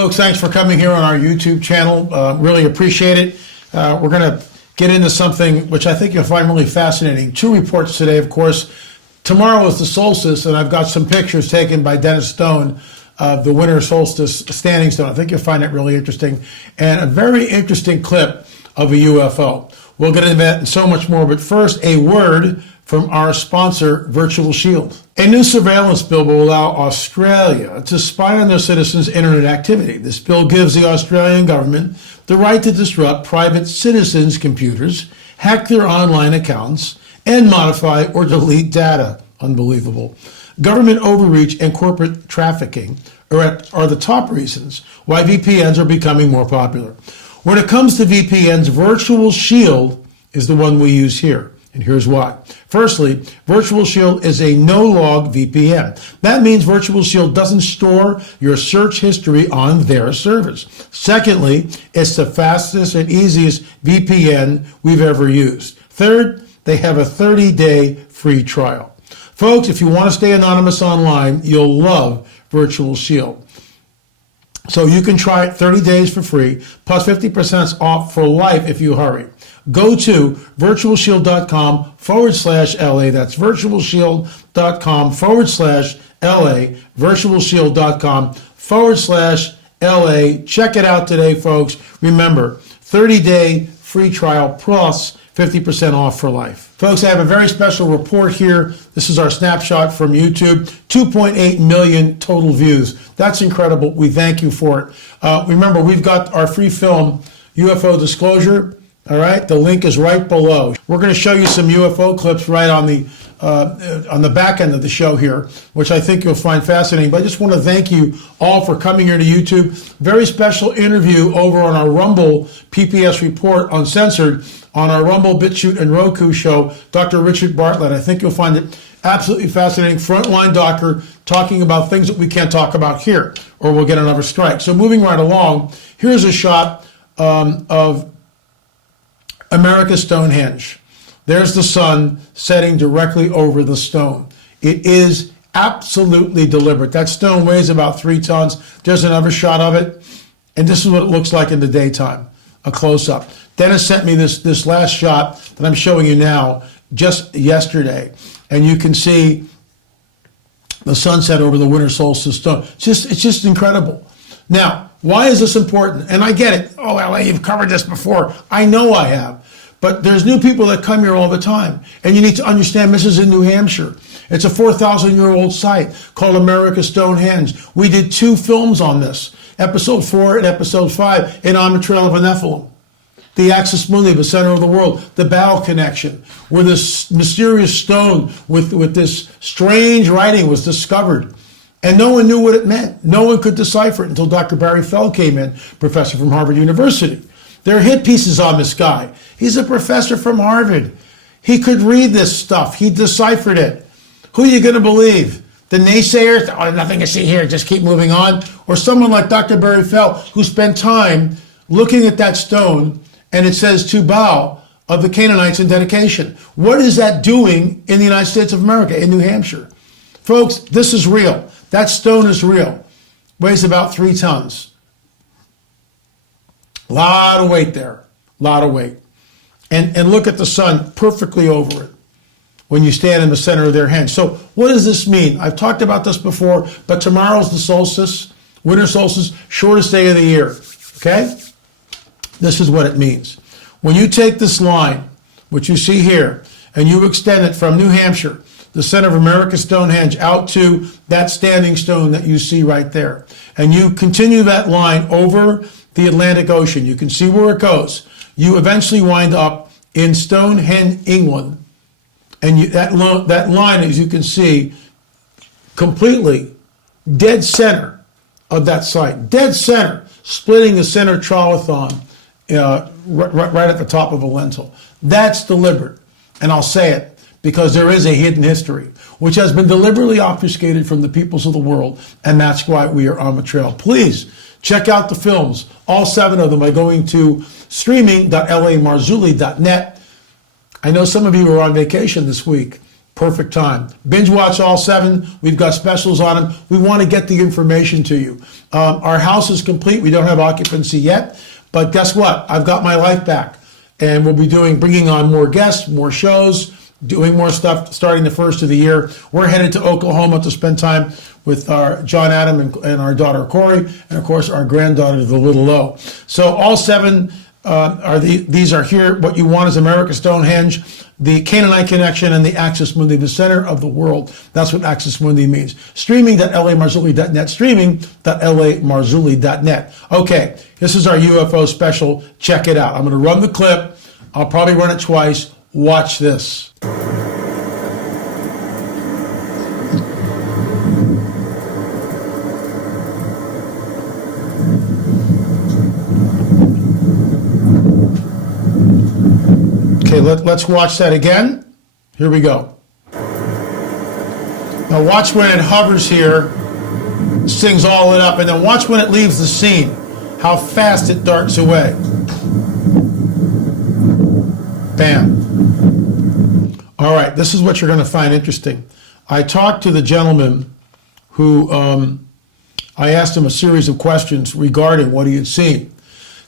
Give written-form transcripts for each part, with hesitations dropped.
Folks, thanks for coming here on our YouTube channel. Really appreciate it. We're going to get into something which I think you'll find really fascinating. 2 reports today, of course. Tomorrow is the solstice, and I've got some pictures taken by Dennis Stone of the winter solstice standing stone. I think you'll find it really interesting. And a very interesting clip of a UFO. We'll get into that and so much more, but first, a word from our sponsor, Virtual Shield. A new surveillance bill will allow Australia to spy on their citizens' internet activity. This bill gives the Australian government the right to disrupt private citizens' computers, hack their online accounts, and modify or delete data. Unbelievable. Government overreach and corporate trafficking are the top reasons why VPNs are becoming more popular. When it comes to VPNs, Virtual Shield is the one we use here. And here's why. Firstly, Virtual Shield is a no-log VPN. That means Virtual Shield doesn't store your search history on their servers. Secondly, it's the fastest and easiest VPN we've ever used. Third, they have a 30-day free trial. Folks, if you want to stay anonymous online, you'll love Virtual Shield. So you can try it 30 days for free, plus 50% off for life if you hurry. Go to virtualshield.com/LA. That's virtualshield.com/LA. Virtualshield.com/LA. Check it out today, folks. Remember, 30-day free trial plus 50% off for life. Folks, I have a very special report here. This is our snapshot from YouTube. 2.8 million total views. That's incredible. We thank you for it. Remember, we've got our free film, UFO Disclosure. All right, the link is right below. We're going to show you some UFO clips right on the back end of the show here, which I think you'll find fascinating. But I just want to thank you all for coming here to YouTube. Very special interview over on our Rumble pp&s report Uncensored on our Rumble, Bitchute, and Roku show, Dr. Richard Bartlett. I think you'll find it absolutely fascinating. Frontline doctor talking about things that we can't talk about here, or we'll get another strike. So moving right along, here's a shot of America's Stonehenge. There's the sun setting directly over the stone. It is absolutely deliberate. That stone weighs about 3 tons. There's another shot of it. And this is what it looks like in the daytime, a close-up. Dennis sent me this last shot that I'm showing you now just yesterday. And you can see the sunset over the winter solstice stone. It's just incredible. Now, why is this important? And I get it. Oh, LA, you've covered this before. I know I have. But there's new people that come here all the time. And you need to understand this is in New Hampshire. It's a 4,000-year-old site called America's Stonehenge. We did 2 films on this, episode 4 and episode 5, and On the Trail of a Nephilim. The Axis Mundi, the center of the world, the Baal connection, where this mysterious stone with this strange writing was discovered. And no one knew what it meant. No one could decipher it until Dr. Barry Feld came in, professor from Harvard University. There are hit pieces on this guy. He's a professor from Harvard. He could read this stuff. He deciphered it. Who are you going to believe? The naysayers? Oh, nothing to see here. Just keep moving on. Or someone like Dr. Barry Feld, who spent time looking at that stone, and it says to Baal of the Canaanites in dedication. What is that doing in the United States of America, in New Hampshire? Folks, this is real. That stone is real. Weighs about 3 tons. A lot of weight there, a lot of weight. And look at the sun perfectly over it when you stand in the center of their henge. So what does this mean? I've talked about this before, but tomorrow's the solstice, winter solstice, shortest day of the year, okay? This is what it means. When you take this line, which you see here, and you extend it from New Hampshire, the center of America's Stonehenge, out to that standing stone that you see right there, and you continue that line over the Atlantic Ocean. You can see where it goes. You eventually wind up in Stonehenge, England. And that line, as you can see, completely dead center of that site. Dead center, splitting the center trolathon right at the top of a lentil. That's deliberate. And I'll say it because there is a hidden history, which has been deliberately obfuscated from the peoples of the world. And that's why we are on the trail. Please check out the films, all 7 of them, by going to streaming.lamarzulli.net. I know some of you are on vacation this week. perfect time. Binge watch all 7. We've got specials on them. We want to get the information to you. Our house is complete. We don't have occupancy yet, but guess what? I've got my life back, and we'll be bringing on more guests, more shows, doing more stuff starting the first of the year. We're headed to Oklahoma to spend time with our John Adam and our daughter Corey, and of course our granddaughter, the little Lo. So all 7 these are here. What you want is America Stonehenge, the Canaanite connection, and the Axis Mundi, the center of the world. That's what Axis Mundi means. Streaming.lamarzulli.net, streaming.lamarzulli.net. Okay, this is our UFO special. Check it out. I'm going to run the clip. I'll probably run it twice. Watch this. Okay, let's watch that again. Here we go. Now watch when it hovers here. This thing's all lit up. And then watch when it leaves the scene. How fast it darts away. Bam. All right, this is what you're going to find interesting. I talked to the gentleman who, I asked him a series of questions regarding what he had seen.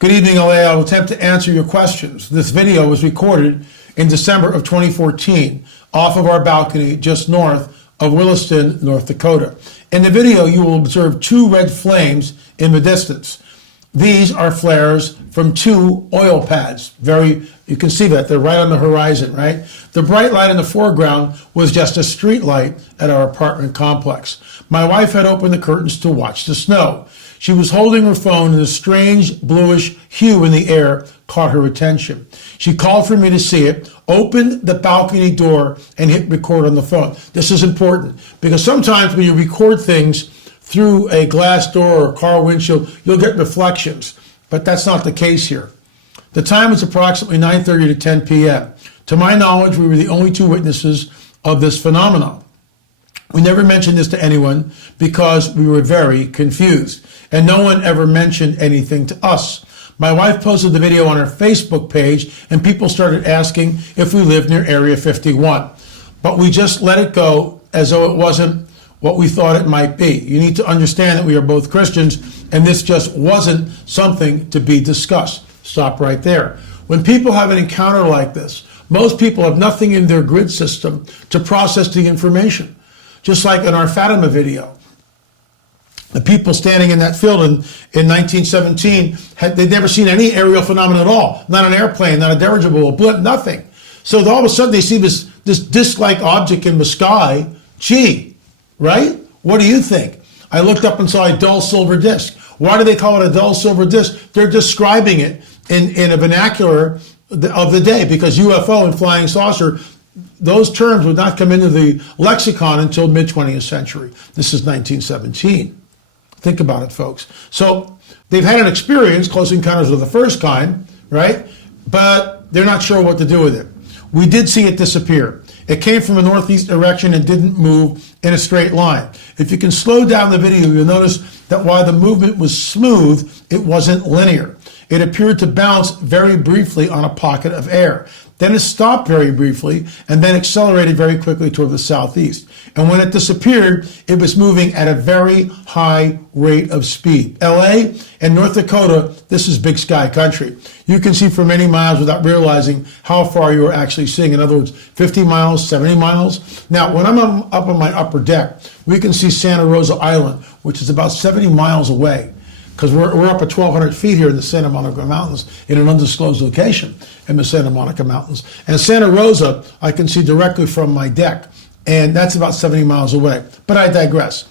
Good evening, LA. I will attempt to answer your questions. This video was recorded in December of 2014 off of our balcony just north of Williston, North Dakota. In the video, you will observe 2 red flames in the distance. These are flares from 2 oil pads. You can see that they're right on the horizon, right? The bright light in the foreground was just a street light at our apartment complex. My wife had opened the curtains to watch the snow. She was holding her phone, and a strange bluish hue in the air caught her attention. She called for me to see it, opened the balcony door, and hit record on the phone. This is important because sometimes when you record things through a glass door or a car windshield, you'll get reflections, but that's not the case here. The time was approximately 9:30 to 10 p.m. To my knowledge, we were the only 2 witnesses of this phenomenon. We never mentioned this to anyone because we were very confused, and no one ever mentioned anything to us. My wife posted the video on her Facebook page, and people started asking if we lived near Area 51. But we just let it go as though it wasn't what we thought it might be. You need to understand that we are both Christians, and this just wasn't something to be discussed. Stop right there. When people have an encounter like this, most people have nothing in their grid system to process the information. Just like in our Fatima video. The people standing in that field in 1917, they'd never seen any aerial phenomenon at all. Not an airplane, not a dirigible, a blimp, nothing. So all of a sudden they see this disc-like object in the sky. Gee, right? What do you think? I looked up and saw a dull silver disc. Why do they call it a dull silver disc? They're describing it in a vernacular of the day, because UFO and flying saucer, those terms would not come into the lexicon until mid-20th century. This is 1917. Think about it, folks. So they've had an experience, close encounters of the first kind, right? But they're not sure what to do with it. We did see it disappear. It came from a northeast direction and didn't move in a straight line. If you can slow down the video, you'll notice that while the movement was smooth, it wasn't linear. It appeared to bounce very briefly on a pocket of air. Then it stopped very briefly and then accelerated very quickly toward the southeast. And when it disappeared, it was moving at a very high rate of speed. LA and North Dakota, this is big sky country. You can see for many miles without realizing how far you are actually seeing. In other words, 50 miles, 70 miles. Now, when I'm up on my upper deck, we can see Santa Rosa Island, which is about 70 miles away. Because we're up at 1,200 feet here in the Santa Monica Mountains in an undisclosed location in the Santa Monica Mountains. And Santa Rosa, I can see directly from my deck, and that's about 70 miles away. But I digress.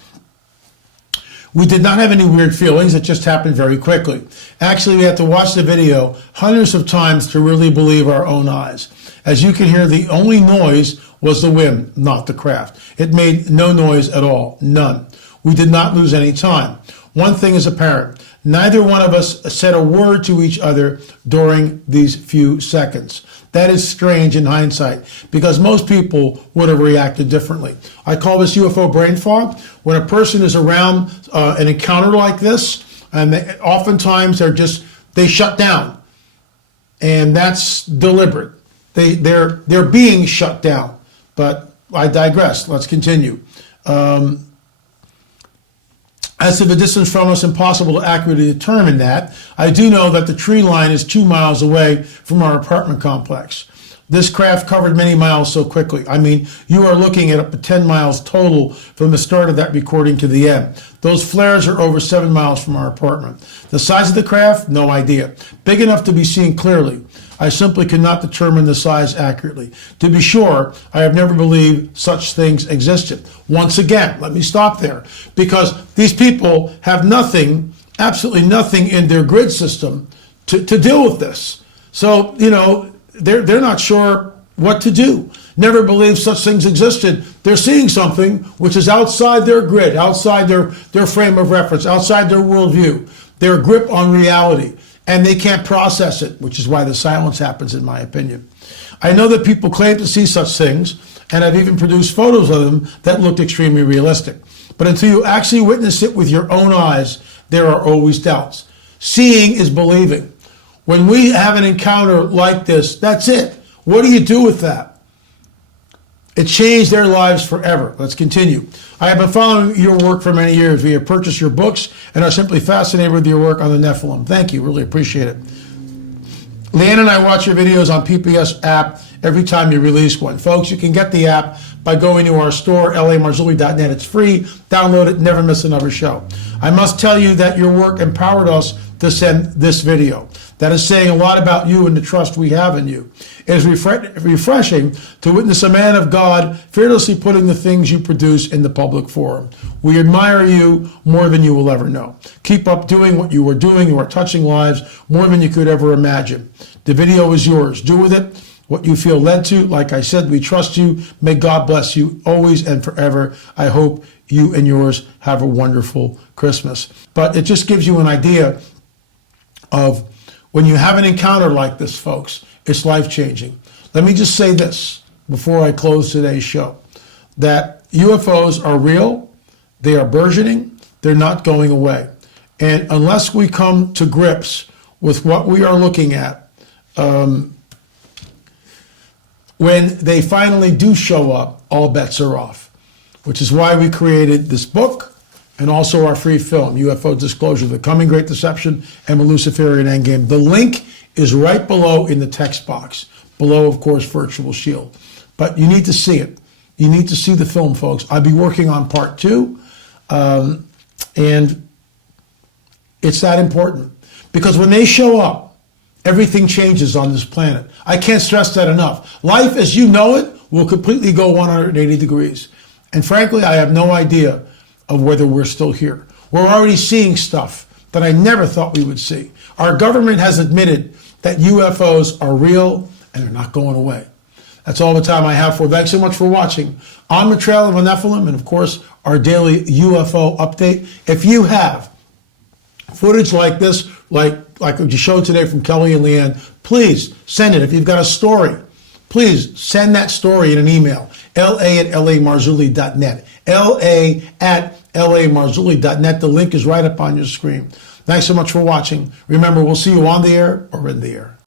We did not have any weird feelings. It just happened very quickly. Actually, we had to watch the video hundreds of times to really believe our own eyes. As you can hear, the only noise was the wind, not the craft. It made no noise at all, none. We did not lose any time. One thing is apparent. Neither one of us said a word to each other during these few seconds. That is strange in hindsight, because most people would have reacted differently. I call this UFO brain fog. When a person is around an encounter like this, and oftentimes they shut down, and that's deliberate. They're being shut down, but I digress. Let's continue. As to the distance from us, impossible to accurately determine that. I do know that the tree line is 2 miles away from our apartment complex. This craft covered many miles so quickly. I mean, you are looking at up to 10 miles total from the start of that recording to the end. Those flares are over 7 miles from our apartment. The size of the craft? No idea. Big enough to be seen clearly. I simply cannot determine the size accurately. To be sure, I have never believed such things existed. Once again, let me stop there, because these people have nothing, absolutely nothing in their grid system to deal with this. So, you know, they're not sure what to do. Never believed such things existed. They're seeing something which is outside their grid, outside their frame of reference, outside their worldview, their grip on reality, and they can't process it, which is why the silence happens, in my opinion. I know that people claim to see such things, and I've even produced photos of them that looked extremely realistic. But until you actually witness it with your own eyes, there are always doubts. Seeing is believing. When we have an encounter like this, that's it. What do you do with that? It changed their lives forever. Let's continue. I have been following your work for many years. We have purchased your books and are simply fascinated with your work on the Nephilim. Thank you. Really appreciate it. Leanne and I watch your videos on pp&s app every time you release one. Folks, you can get the app by going to our store, lamarzulli.net. It's free. Download it. Never miss another show. I must tell you that your work empowered us to send this video. That is saying a lot about you and the trust we have in you. It is refreshing to witness a man of God fearlessly putting the things you produce in the public forum. We admire you more than you will ever know. Keep up doing what you are doing. You are touching lives more than you could ever imagine. The video is yours. Do with it what you feel led to. Like I said, we trust you. May God bless you always and forever. I hope you and yours have a wonderful Christmas. But it just gives you an idea of when you have an encounter like this, folks, it's life-changing. Let me just say this before I close today's show, that UFOs are real, they are burgeoning, they're not going away. And unless we come to grips with what we are looking at, when they finally do show up, all bets are off, which is why we created this book, and also our free film, UFO Disclosure, The Coming Great Deception and the Luciferian Endgame. The link is right below in the text box. Below, of course, Virtual Shield. But you need to see it. You need to see the film, folks. I'll be working on part 2. And it's that important. Because when they show up, everything changes on this planet. I can't stress that enough. Life as you know it will completely go 180 degrees. And frankly, I have no idea of whether we're still here. We're already seeing stuff that I never thought we would see. Our government has admitted that UFOs are real and they're not going away. That's all the time I have for you. Thanks so much for watching On the Trail of the Nephilim, and of course, our daily UFO update. If you have footage like this, like what you showed today from Kelly and Leanne, please send it. If you've got a story, please send that story in an email, la@lamarzulli.net, la@lamarzulli.net. The link is right up on your screen. Thanks so much for watching. Remember, we'll see you on the air or in the air.